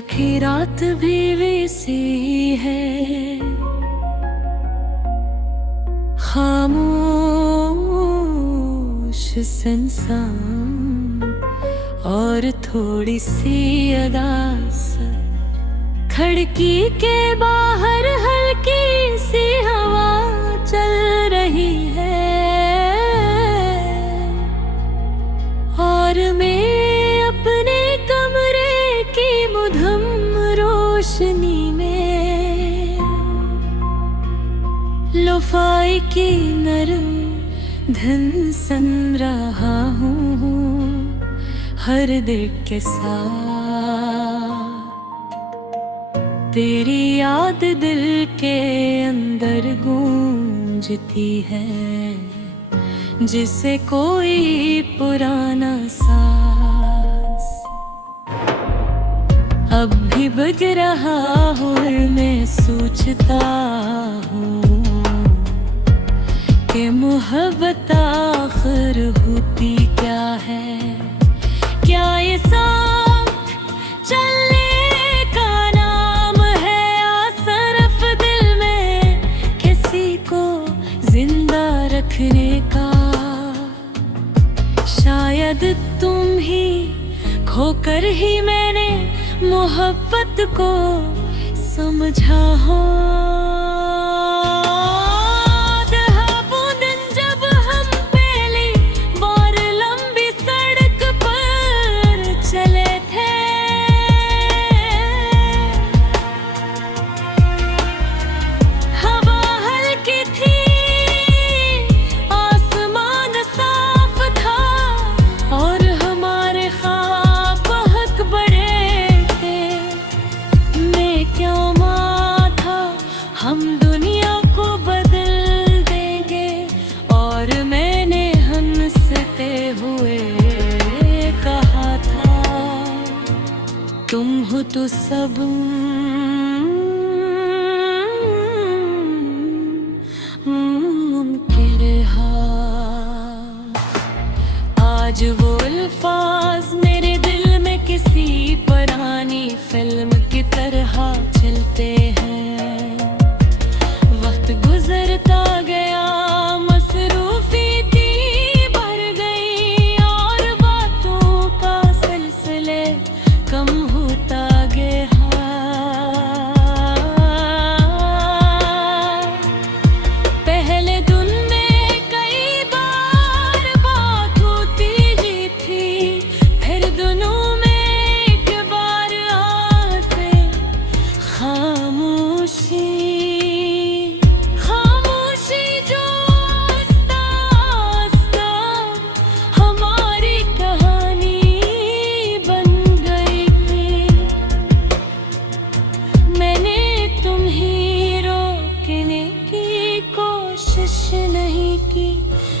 की रात भी वैसी है, खामोश सुनसान और थोड़ी सी अदास। खिड़की के बाहर हल्की सी हवा चल रही है और मैं अपने कमरे की मधुम रोशनी में लोफाई की नरम धुन सुन रहा हूँ हर दिल के साथ। तेरी याद दिल के अंदर गूंजती है जिसे कोई पुराना साज अब भी बज रहा हूँ। मैं सोचता हूँ कि मोहब्बत आखिर होती क्या है। क्या ये साथ चलने का नाम है या सिर्फ दिल में किसी को जिंदा रखने का। शायद तुम ही खोकर ही मैंने मोहब्बत को समझा हो। हम दुनिया को बदल देंगे और मैंने हंसते हुए कहा था तुम हो तो सब मुमकिन रहा। आज वो अल्फाज मेरे दिल में किसी पुरानी फिल्म की तरह चलते हैं। गुजरता गया मसरूफी थी भर गई और बातों का सिलसिले कम होता गया। पहले दिन में कई बार बात होती ही थी, फिर दोनों में एक बार आते खामोशी।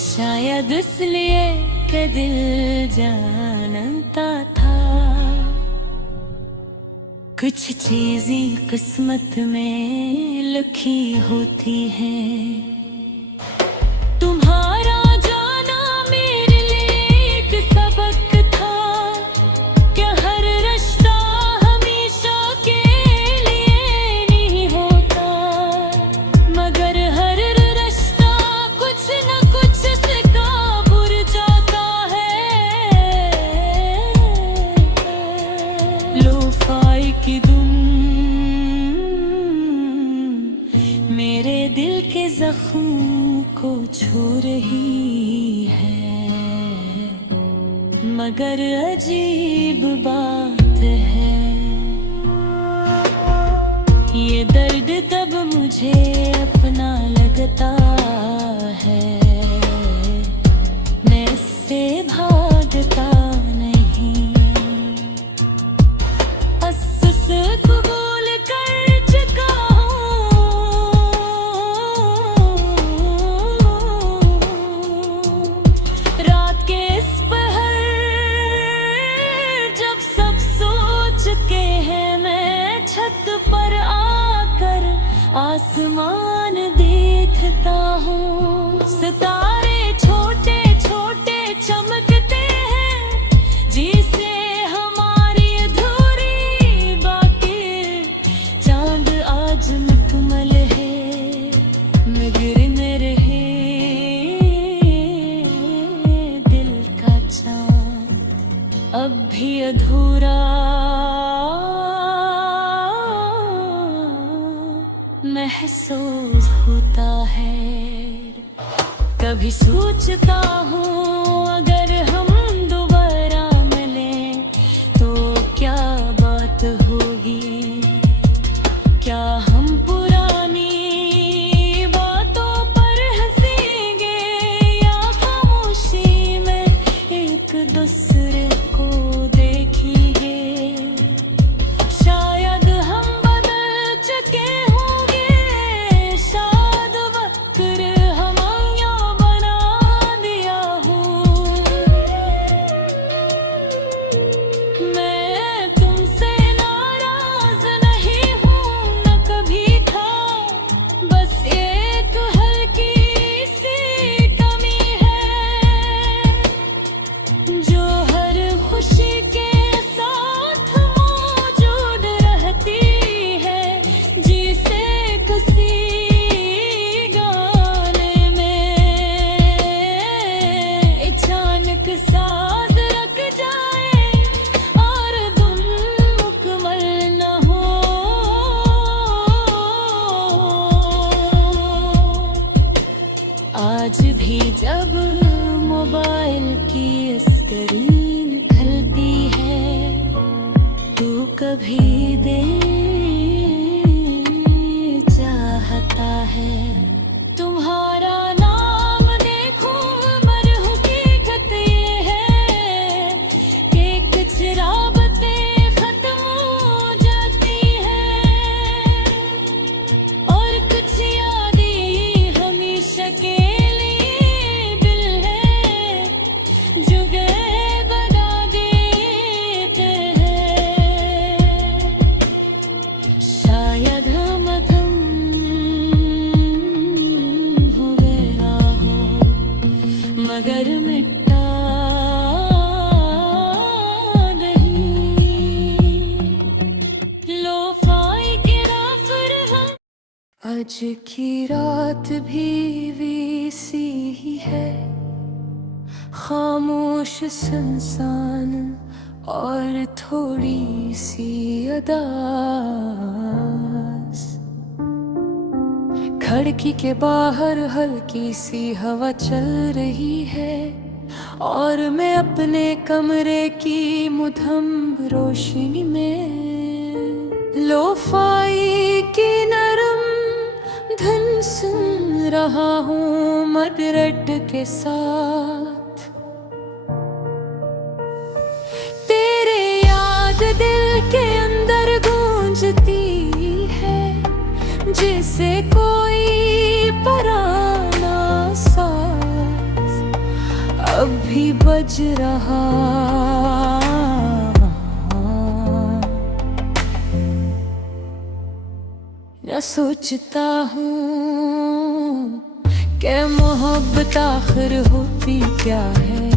शायद इसलिए कि दिल जानता था कुछ चीजें किस्मत में लिखी होती हैं। तुम्हारा जाना मेरे लिए एक सबक था कि हर रिश्ता हमेशा के लिए नहीं होता, मगर हर रिश्ता कुछ न कुछ सिखा बुर जाता है। लोफाई की धुन मेरे दिल के जख्म को छू रही है, मगर अजीब बात है ये दर्द तब मुझे अपना लगता है। मैं इससे भागता नहीं, अफसोस कबूल कर चुका हूँ। रात के इस पहर जब सब सो चुके हैं, मैं छत पर आकर आसमान देखता हूँ। सितारे छोटे छोटे चमकते हैं जिसे हमारी अधूरी बात आज मुकम्मल है, मगर मेरे है दिल का चाँद अब भी अधूरा महसूस होता है। कभी सोचता हूँ अगर हम दोबारा मिलें तो क्या बात होगी, क्या हम पुरानी बातों पर हंसेंगे या खामोशी में एक दूसरे को देखेंगे। शायद हम बदल चुके होंगे, शायद वक्त हमें यूं बना दिया हो। मैं तुमसे नाराज नहीं हूँ, न कभी था, बस एक हल्की सी कमी है जो हर खुशी के साथ मौजूद रहती है, जिसे किसी गाने में अचानक साज रख जाए और धुन मुकम्मल न हो। आज भी जब मोबाइल की स्क्रीन खलती है तो कभी दे चाहता है तुम्हारा नाम देखूं, मगर हकीकत ये है कि कुछ राबतें खत्म हो जाती हैं और कुछ यादें हमेशा के लिए दिल है जो गए बना देते हैं। शायद हम थम हो गया हो, मगर मिटा नहीं। लोफाई गिरा फिर हम आज की रात भी सी ही है, खामोश सुनसान और थोड़ी सी अदास। खिड़की के बाहर हल्की सी हवा चल रही है और मैं अपने कमरे की मुधम रोशनी में लोफाई की नरम धुन सुन रहा हूँ मदरट के साथ। तेरे याद दिल के अंदर गूंजती है, जिसे कोई पुराना साज अब भी बज रहा। न सोचता हूँ कि मोहब्बत आखिर होती क्या है,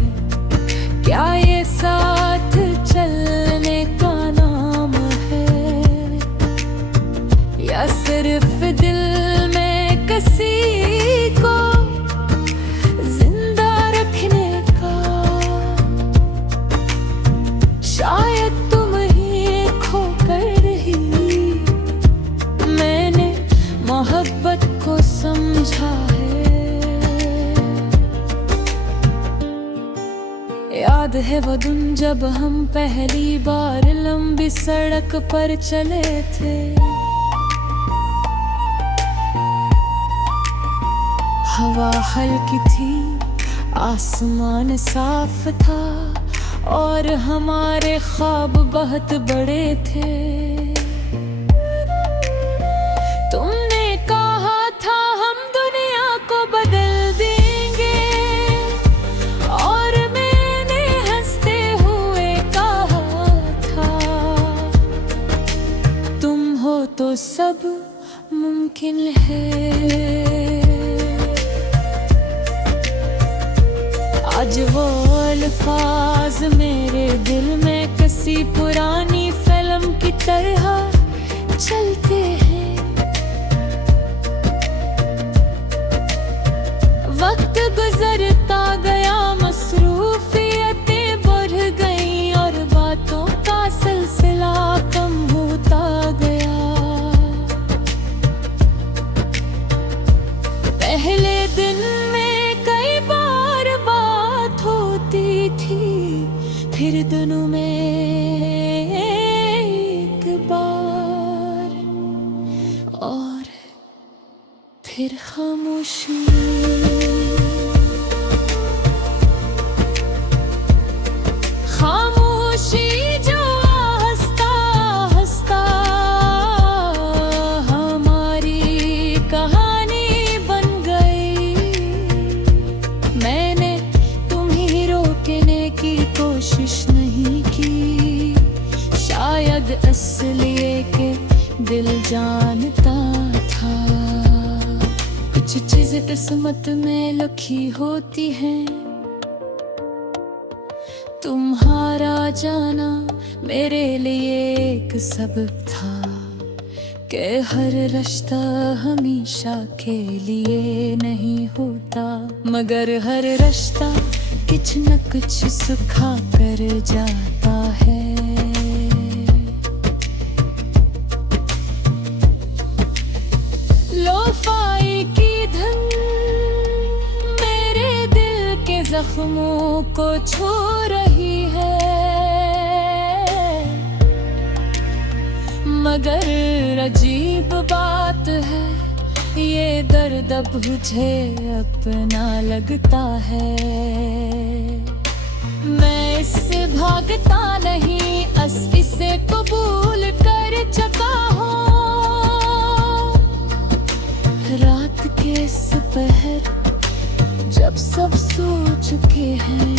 क्या ये साथ चलने का नाम है या सिर्फ दिल में किसी को जिंदा रखने का। शायद तुम ही खो कर ही मैंने मोहब्बत को समझा है। याद है वो दिन जब हम पहली बार लंबी सड़क पर चले थे, हवा हल्की थी, आसमान साफ था और हमारे ख्वाब बहुत बड़े थे। तुमने कहा था हम दुनिया को बदल देंगे और मैंने हंसते हुए कहा था तुम हो तो सब मुमकिन है। आज वो अल्फाज मेरे दिल में किसी पुरानी फिल्म की तरह चलते हैं। पहले दिन में कई बार बात होती थी, फिर दिनों में एक बार, और फिर खामोशी। खामोशी जो हंसता हंसता हमारी कहानी बन गई। मैंने तुम्हें रोकने की कोशिश नहीं की, शायद इसलिए कि दिल जानता था कुछ चीजें किस्मत में लिखी होती हैं। तुम्हारा जाना मेरे लिए एक सबक था कि हर रिश्ता हमेशा के लिए नहीं होता, मगर हर रिश्ता कुछ न कुछ सिखा कर जाता है। लोफाई की धुन मेरे दिल के जख्मों को छू रही है, मगर अजीब बात है ये दर्द अब मुझे अपना लगता है। मैं इससे भागता नहीं, इसे कबूल कर चुका हूँ। रात के इस पहर जब सब सो चुके हैं,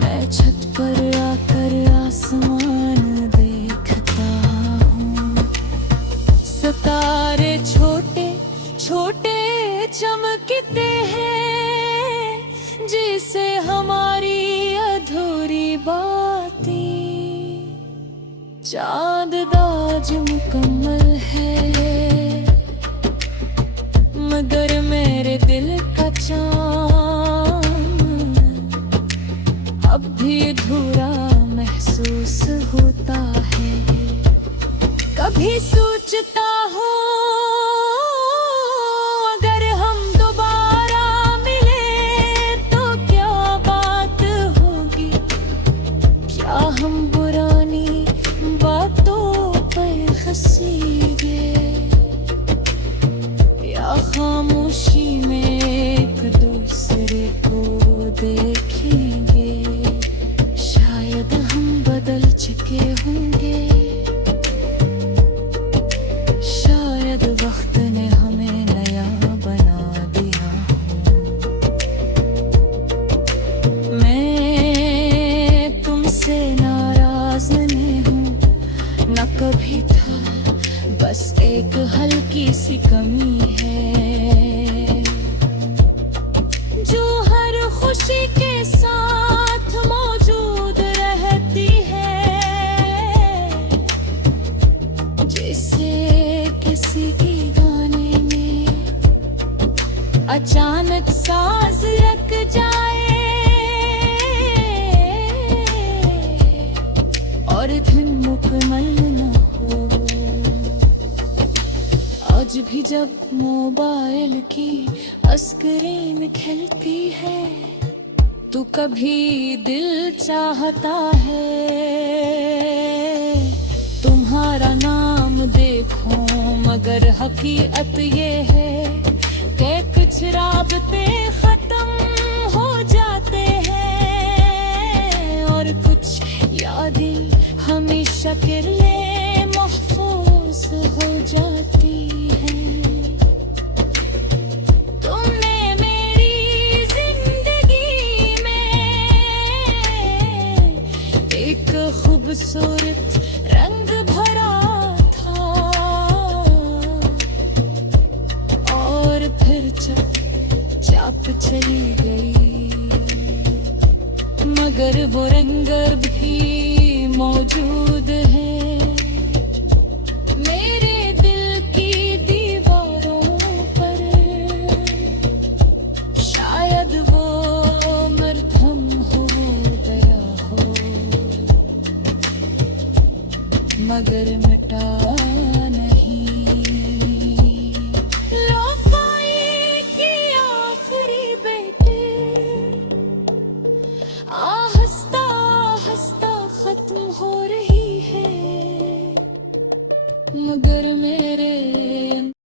मैं छत पर आकर आसमान देखता हूँ। सितारे छोटे छोटे चमकते हैं, जिसे हमारी अधूरी बातें। चांद आज मुकम्मल है, मगर मेरे दिल का चांद अब भी अधूरा महसूस होता है। कभी सोचता हूँ अगर हम दोबारा मिले तो क्या बात होगी, क्या हम पुरानी बातों पर हंसेंगे या खामोशी में एक दूसरे को देखेंगे। शायद हम बदल चुके होंगे, शायद वक्त ने हमें नया बना दिया। मैं तुमसे नाराज नहीं हूँ, न कभी था, बस एक हल्की सी कमी है जो हर खुशी के साथ मौजूद रहती है। जैसे किसी की गाने में अचानक सांस रुक जाए और धुन मुकम्मल न हो। आज भी जब मोबाइल की स्क्रीन खिलती है तो कभी दिल चाहता है तुम्हारा नाम देखूं, मगर हकीकत ये है कि कुछ राबते खत्म हो जाते हैं और कुछ यादें हमेशा के लिए महफूज हो जाती हैं। तुमने मेरी जिंदगी में एक खूबसूरत रंग भरा था और फिर चाप चली गई, मगर वो रंग भी मौजूद है